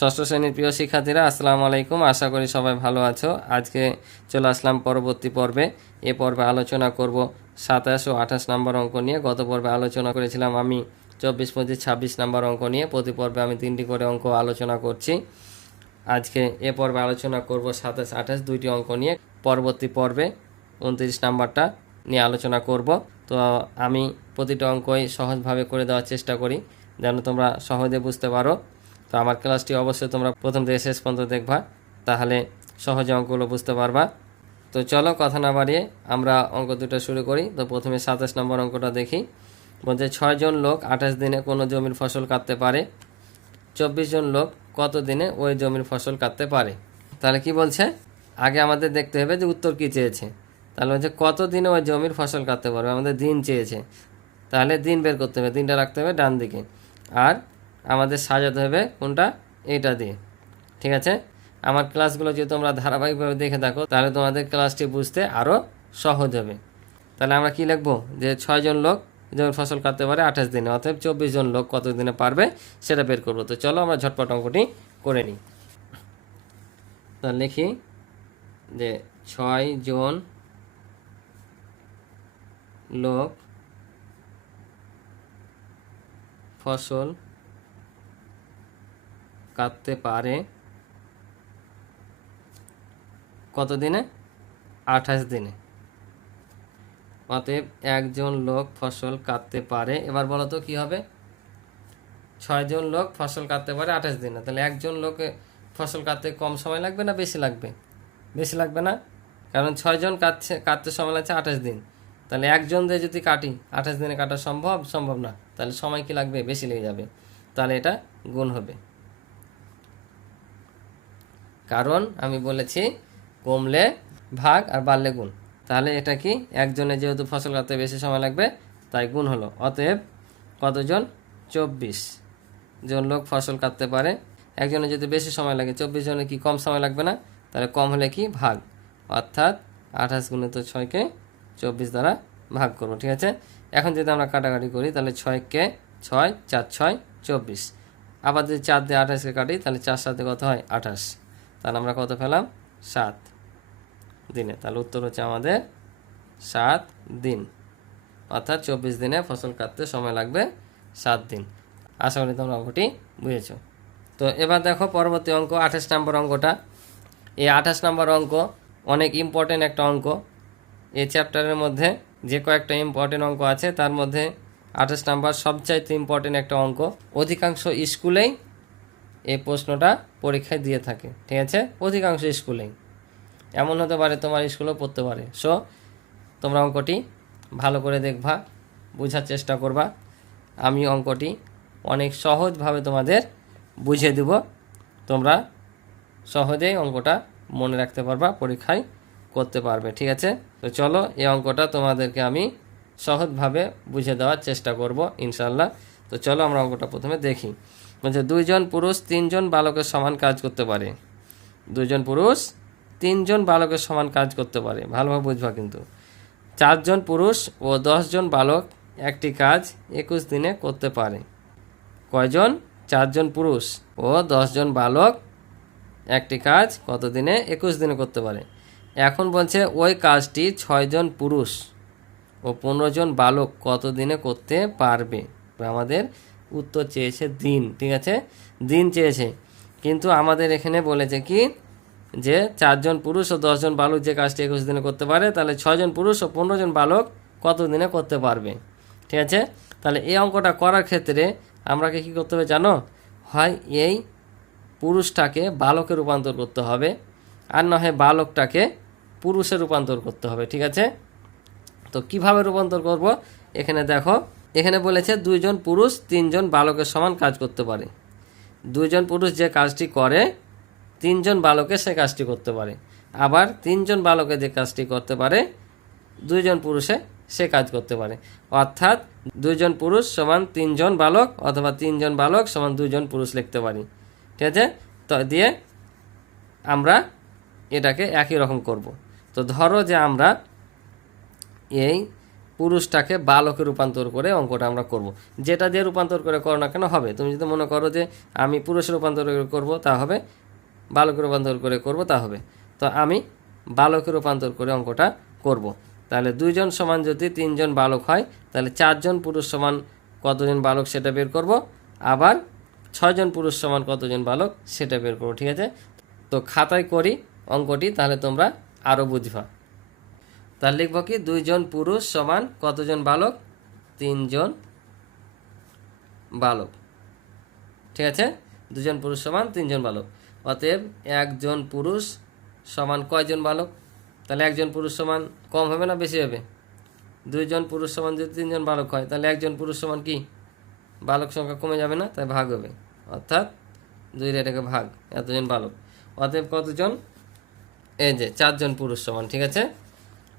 ষষ্ঠ শ্রেণির প্রিয় শিক্ষার্থীরা, আসসালামু আলাইকুম। আশা করি সবাই ভালো আছো। আজকে চলে আসলাম পরবর্তী পর্বে। এ পর্বে আলোচনা করব সাতাশ ও আঠাশ নম্বর অঙ্ক নিয়ে। গত পর্বে আলোচনা করেছিলাম আমি চব্বিশ, পঁচিশ, ছাব্বিশ নম্বর অঙ্ক নিয়ে। প্রতি পর্বে আমি তিনটি করে অঙ্ক আলোচনা করছি। আজকে এ পর্বে আলোচনা করব সাতাশ, আঠাশ দুইটি অঙ্ক নিয়ে। পরবর্তী পর্বে উনত্রিশ নাম্বারটা নিয়ে আলোচনা করব। তো আমি প্রতিটা অঙ্কই সহজভাবে করে দেওয়ার চেষ্টা করি, যেন তোমরা সহজে বুঝতে পারো। তো আমার ক্লাসটি অবশ্যই তোমরা প্রথম থেকে শেষ পর্যন্ত দেখবা, তাহলে সহজে অঙ্কগুলো বুঝতে পারবা। তো চলো কথা না বাড়িয়ে আমরা অঙ্ক দুটো শুরু করি। তো প্রথমে সাতাশ নম্বর অঙ্কটা দেখি। বলছে ছয়জন লোক আঠাশ দিনে কোনো জমির ফসল কাটতে পারে? চব্বিশ জন লোক কত দিনে ওই জমির ফসল কাটতে পারে? তাহলে কি বলছে? আগে আমাদের দেখতে হবে যে উত্তর কি চেয়েছে। তাহলে বলছে, কত দিনে ওই জমির ফসল কাটতে পারবে? আমাদের দিন চেয়েছে। তাহলে দিন বের করতে হবে, দিনটা রাখতে হবে ডান দিকে। আর আমাদের সাজাতে হবে কোনটা? এটা দিয়ে। ঠিক আছে? আমার ক্লাসগুলো যদি তোমরা ধারাবাহিকভাবে দেখে থাকো, তাহলে তোমাদের ক্লাসটি বুঝতে আরও সহজ হবে। তাহলে আমরা কি লিখব? যে ছয়জন লোক যেমন ফসল কাটতে পারে আঠাশ দিনে, অতএব চব্বিশ জন লোক কত দিনে পারবে সেটা বের করব। তো চলো আমরা ঝটপট অঙ্কটি করে নিই। তা লিখি যে ছয় জন লোক ফসল কাটতে পারে। কত দিনে? আঠাশ দিনে। অতএব একজন লোক ফসল কাটতে পারে। এবার বলো তো কী হবে? ছয়জন লোক ফসল কাটতে পারে আঠাশ দিনে। তাহলে একজন লোকে ফসল কাটতে কম সময় লাগবে না বেশি লাগবে? বেশি লাগবে না? কারণ ছয়জন কাটছে, কাটতে সময় লাগছে আঠাশ দিন। তাহলে একজন দিয়ে যদি কাটি, আঠাশ দিনে কাটা সম্ভব? সম্ভব না। তাহলে সময় কি লাগবে? বেশি লেগে যাবে। তাহলে এটা গুণ হবে। কারণ আমি বলেছি কমলে ভাগ আর বাড়লে গুণ। তাহলে এটা কি? একজনে যেহেতু ফসল কাটতে বেশি সময় লাগবে, তাই গুণ হলো। অতএব কতজন? চব্বিশ জন লোক ফসল কাটতে পারে। একজনে যদি বেশি সময় লাগে, চব্বিশ জনে কি কম সময় লাগবে না? তাহলে কম হলে কি? ভাগ। অর্থাৎ আঠাশ গুণিত ছয়কে চব্বিশ দ্বারা ভাগ করব, ঠিক আছে? এখন যদি আমরা কাটাকাটি করি, তাহলে ছয়কে ছয়, চার, ছয়, চব্বিশ। আবার যদি চার দিয়ে আঠাশকে কাটি, তাহলে চার সাথে কত হয়? আঠাশ। তাহলে আমরা কত পেলাম? সাত দিনে। তাহলে উত্তর হচ্ছে আমাদের সাত দিন। অর্থাৎ চব্বিশ দিনে ফসল কাটতে সময় লাগবে সাত দিন। আশা করি তোমরা অঙ্কটি বুঝেছ। তো এবার দেখো পরবর্তী অঙ্ক, আঠাশ নম্বর অঙ্কটা। এই আঠাশ নম্বর অঙ্ক অনেক ইম্পর্টেন্ট একটা অঙ্ক। এই চ্যাপ্টারের মধ্যে যে কয়েকটা ইম্পর্টেন্ট অঙ্ক আছে, তার মধ্যে আঠাশ নাম্বার সবচাইতে ইম্পর্টেন্ট একটা অঙ্ক। অধিকাংশ স্কুলেই এই প্রশ্নটা পরীক্ষায় দিয়ে থাকে, ঠিক আছে? অধিকাংশ স্কুলেই। এমন হতে পারে তোমার স্কুলেও পড়তে পারে। সো তোমরা অঙ্কটি ভালো করে দেখবা, বোঝার চেষ্টা করবা। আমি অঙ্কটি অনেক সহজভাবে তোমাদের বুঝিয়ে দেব। তোমরা সহজেই অঙ্কটা মনে রাখতে পারবা, পরীক্ষায় করতে পারবে, ঠিক আছে? তো চলো, এই অঙ্কটা তোমাদেরকে আমি সহজভাবে বুঝে দেওয়ার চেষ্টা করব ইনশাল্লাহ তো চলো, আমরা অঙ্কটা প্রথমে দেখি। বলছে, দুইজন পুরুষ, তিনজন বালকের সমান কাজ করতে পারে। দুইজন পুরুষ, তিনজন বালকের সমান কাজ করতে পারে। ভালোভাবে বুঝবা কিন্তু। চারজন পুরুষ ও দশজন বালক একটি কাজ একুশ দিনে করতে পারে। কয়জন? চারজন পুরুষ ও দশজন বালক একটি কাজ কত দিনে একুশ দিনে করতে পারে। এখন বলছে, ওই কাজটি ছয়জন পুরুষ ও পনেরো জন বালক কত দিনে করতে পারবে? আমাদের উত্তর চেয়েছে দিন, ঠিক আছে? দিন চেয়েছে। কিন্তু আমাদের এখানে বলেছে কি? যে চারজন পুরুষ ও দশজন বালক যে কাজটি একুশ দিনে করতে পারে, তাহলে ছয়জন পুরুষ ও পনেরো জন বালক কত দিনে করতে পারবে? ঠিক আছে? তাহলে এই অঙ্কটা করার ক্ষেত্রে আমরাকে কী করতে হবে জানো? হয় এই পুরুষটাকে বালকে রূপান্তর করতে হবে, আর না হয় বালকটাকে পুরুষে রূপান্তর করতে হবে, ঠিক আছে? তো কীভাবে রূপান্তর করব? এখানে দেখো এখানে বলেছে দুইজন পুরুষ, তিনজন বালকের সমান কাজ করতে পারে। দুইজন পুরুষ যে কাজটি করে, তিনজন বালকে সে কাজটি করতে পারে। আবার তিনজন বালকে যে কাজটি করতে পারে, দুইজন পুরুষে সে কাজ করতে পারে। অর্থাৎ দুইজন পুরুষ সমান তিনজন বালক অথবা তিনজন বালক সমান দুইজন পুরুষ লিখতে পারি। ঠিক আছে? তো দিয়ে আমরা এটাকে একই রকম করব। তো ধরো যে আমরা এই পুরুষটাকে বালকে রূপান্তর করে অঙ্কটা আমরা করব। যেটা দিয়ে রূপান্তর করে করো না কেন হবে? তুমি যদি মনে করো যে আমি পুরুষে রূপান্তর করে করব, তা হবে। বালকে রূপান্তর করে করব, তা হবে। তো আমি বালকে রূপান্তর করে অঙ্কটা করব। তাহলে দুইজন সমান যদি তিনজন বালক হয়, তাহলে চারজন পুরুষ সমান কতজন বালক সেটা বের করব। আবার ছয়জন পুরুষ সমান কতজন বালক সেটা বের করব, ঠিক আছে? তো খাতায় করি অঙ্কটি, তাহলে তোমরা আরও বুঝবা। তাহলে লিখব কি, দুইজন পুরুষ সমান কতজন বালক? তিনজন বালক। ঠিক আছে? দুজন পুরুষ সমান তিনজন বালক। অতএব একজন পুরুষ সমান কয়জন বালক? তাহলে একজন পুরুষ সমান কম হবে না বেশি হবে? দুইজন পুরুষ সমান যদি তিনজন বালক হয়, তাহলে একজন পুরুষ সমান কি? বালক সংখ্যা কমে যাবে না, তাই ভাগ হবে। অর্থাৎ দুই এটাকে ভাগ, এতজন বালক। অতএব কতজন? এই যে চারজন পুরুষ সমান, ঠিক আছে?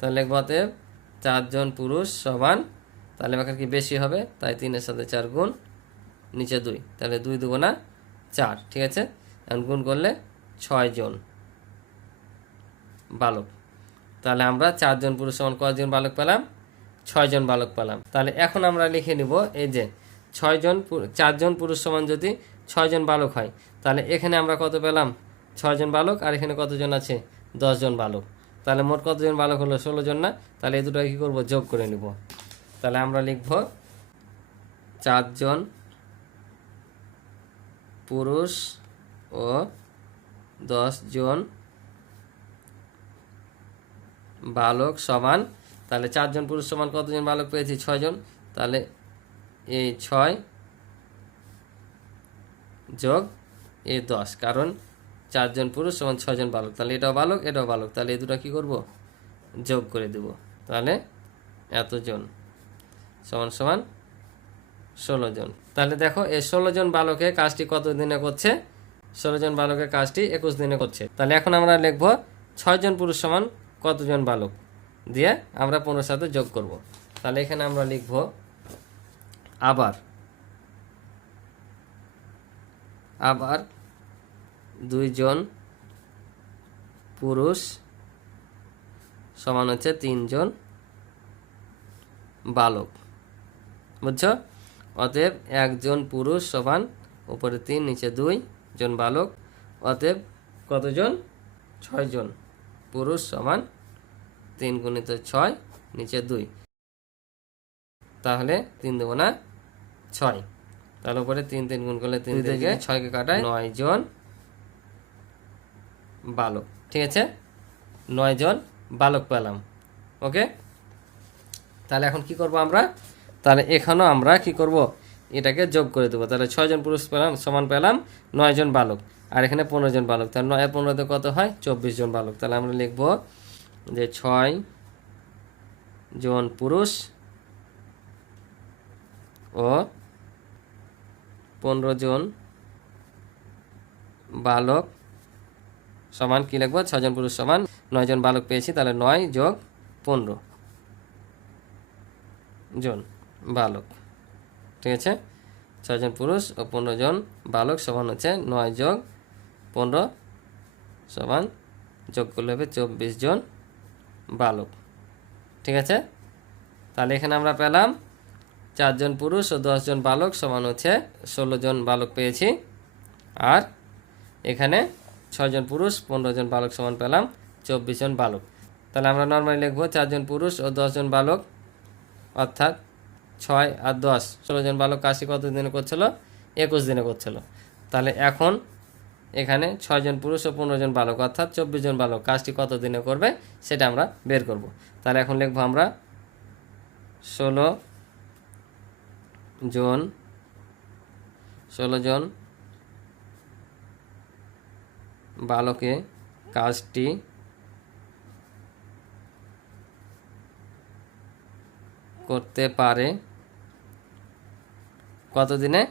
তাহলে লিখব অতএব চারজন পুরুষ সমান, তাহলে এবার কি বেশি হবে, তাই তিনের সাথে চার গুণ, নিচে দুই, তাহলে দুই দুগুণা চার, ঠিক আছে? এখন গুণ করলে ছয় জন বালক। তাহলে আমরা চারজন পুরুষ সমান কয়জন বালক পেলাম? ছয়জন বালক পেলাম। তাহলে এখন আমরা লিখে নিব এই যে ছয়জন চারজন পুরুষ সমান যদি ছয়জন বালক হয়, তাহলে এখানে আমরা কত পেলাম? ছয়জন বালক, আর এখানে কতজন আছে? দশজন বালক। তাহলে মোট কতজন বালক হলো? ষোলো জন না? তাহলে এই দুটো কী করব? যোগ করে নিব। তাহলে আমরা লিখব চারজন পুরুষ ও দশজন বালক সমান। তাহলে চারজন পুরুষ সমান কতজন বালক পেয়েছি? ছয়জন তাহলে এই ছয় যোগ এই দশ। কারণ চারজন পুরুষ সমান ছয়জন বালক। তাহলে এটাও বালক এটাও বালক। তাহলে এই দুটো কী করব? যোগ করে দেব। তাহলে এতজন সমান সমান ষোলো জন। তাহলে দেখো, এই ষোলো জন বালকের কাজটি কত দিনে করছে? ষোলো জন বালকের কাজটি একুশ দিনে করছে। তাহলে এখন আমরা লিখব ছয়জন পুরুষ সমান কতজন বালক? দিয়ে আমরা পনেরোর সাথে যোগ করব। তাহলে এখানে আমরা লিখব আবার আবার দুইজন পুরুষ সমান হচ্ছে তিনজন বালক। বুঝছ? অতএব একজন পুরুষ সমান উপরে তিন নিচে দুই জন বালক। অতএব কতজন? ছয়জন। পুরুষ সমান তিন গুণিত ছয় নিচে দুই। তাহলে তিন দেবো না ছয়। তাহলে উপরে তিন তিন গুণ করলে তিন থেকে ছয়কে কাটায় নয়। জন বালক, ঠিক আছে? নয় জন বালক পেলাম, ওকে? তাহলে এখন কি করব আমরা? তাহলে এখানেও আমরা কি করব? এটাকে যোগ করে দেবো। তাহলে ছয়জন পুরুষ পেলাম, সমান পেলাম নয় জন বালক। আর এখানে পনেরো জন বালক, তাহলে নয়, পনেরোতে কত হয়? চব্বিশ জন বালক। তাহলে আমরা লিখব যে ছয় জন পুরুষ ও পনেরো জন বালক সমান কি লিখব? ছজন পুরুষ সমান, নয় জন বালক পেয়েছি, তাহলে নয় যোগ পনেরো। জন বালক, ঠিক আছে? ছয়জন পুরুষ ও পনেরো জন বালক সমান হচ্ছে নয় যোগ পনেরো সমান যোগ করলে হবে চব্বিশ জন বালক, ঠিক আছে? তাহলে এখানে আমরা পেলাম চারজন পুরুষ ও দশজন বালক সমান হচ্ছে ষোলো জন বালক পেয়েছি। আর এখানে ছয়জন পুরুষ, পনেরো জন বালক সমান পেলাম, চব্বিশ জন বালক। তাহলে আমরা নর্মালি লিখব চারজন পুরুষ ও দশজন বালক, অর্থাৎ ছয় আর দশ। ষোলো জন বালক কাজটি কত দিনে করছিল? একুশ দিনে করছিল। তাহলে এখন এখানে ছয়জন পুরুষ ও পনেরো জন বালক, অর্থাৎ চব্বিশ জন বালক কাজটি কত দিনে করবে সেটা আমরা বের করব। তাহলে এখন লিখব আমরা ষোলো জন ষোলো জন বালকে কাজটি করতে পারে। কত দিনে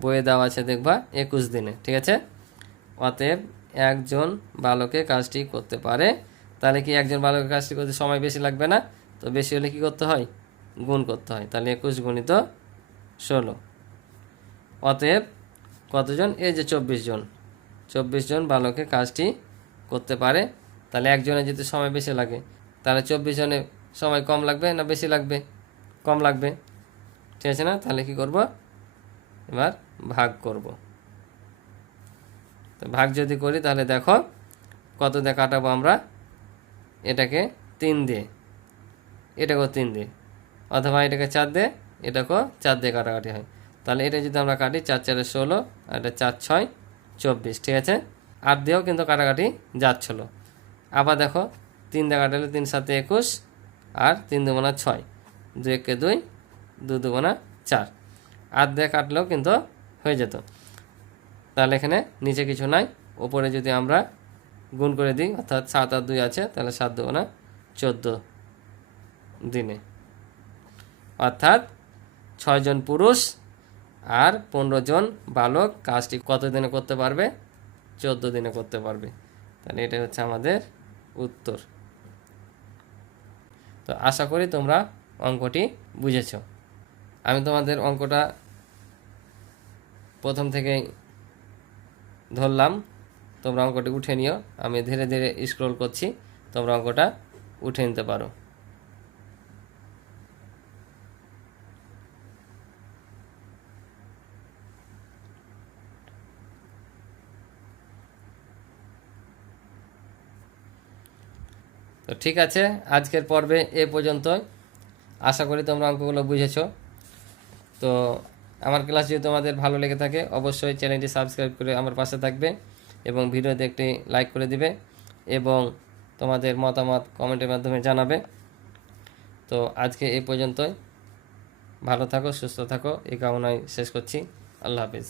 বইয়ে দেওয়া আছে, দেখবা, একুশ দিনে, ঠিক আছে? অতএব একজন বালকে কাজটি করতে পারে। তাহলে কি একজন বালকের কাজটি করতে সময় বেশি লাগবে না? তো বেশি হলে কি করতে হয়? গুণ করতে হয়। তাহলে একুশ গুণিত ষোলো। অতএব কতজন? এই যে চব্বিশ জন। চব্বিশ জন বালকে কাজটি করতে পারে। তাহলে একজনের যদি সময় বেশি লাগে, তাহলে চব্বিশ জনে সময় কম লাগবে না বেশি লাগবে? কম লাগবে। ঠিক আছে না? তাহলে কি করব? এবার ভাগ করব। তো ভাগ যদি করি, তাহলে দেখো কত দিয়ে কাটাবো আমরা? এটাকে তিন দিয়ে। এটাকেও তিন দিয়ে। অথবা এটাকে চার দিয়ে, এটাকেও চার দিয়ে কাটাকাটি হয়। তাহলে এটা যদি আমরা কাটি, চার চারে ষোলো আর এটা চার ছয়। চব্বিশ, ঠিক আছে? আট দিয়েও কিন্তু কাটাকাটি যাচ্ছিল। আবার দেখো, তিন দিয়ে কাটালে তিন সাথে একুশ আর তিন দুগুণা ছয়। দুই একে দুই, দু দুগুণা চার। আট দিয়ে কাটলেও কিন্তু হয়ে যেত। তাহলে এখানে নিচে কিছু নাই। ওপরে যদি আমরা গুণ করে দিই, অর্থাৎ সাত আর দুই আছে, তাহলে সাত দুগুণা চোদ্দ দিনে। অর্থাৎ ছয়জন পুরুষ আর পনেরো জন বালক কাজটি কত দিনে করতে পারবে? চোদ্দ দিনে করতে পারবে। তাহলে এটাই হচ্ছে আমাদের উত্তর। তো আশা করি তোমরা অঙ্কটি বুঝেছ। আমি তোমাদের অঙ্কটা প্রথম থেকেই ধরলাম। তোমরা অঙ্কটি উঠে নিও। আমি ধীরে ধীরে স্ক্রল করছি। তোমরা অঙ্কটা উঠে নিতে পারো। ঠিক আছে, আজকের পর্বে এ পর্যন্তই। আশা করি তোমরা অঙ্কগুলো বুঝেছ। তো আমার ক্লাস যদি তোমাদের ভালো লেগে থাকে, অবশ্যই চ্যানেলটি সাবস্ক্রাইব করে আমার পাশে থাকবে এবং ভিডিওতে একটি লাইক করে দিবে এবং তোমাদের মতামত কমেন্টের মাধ্যমে জানাবে। তো আজকে এই পর্যন্তই। ভালো থাকো, সুস্থ থাকো, এই কামনায় শেষ করছি। আল্লাহ হাফিজ।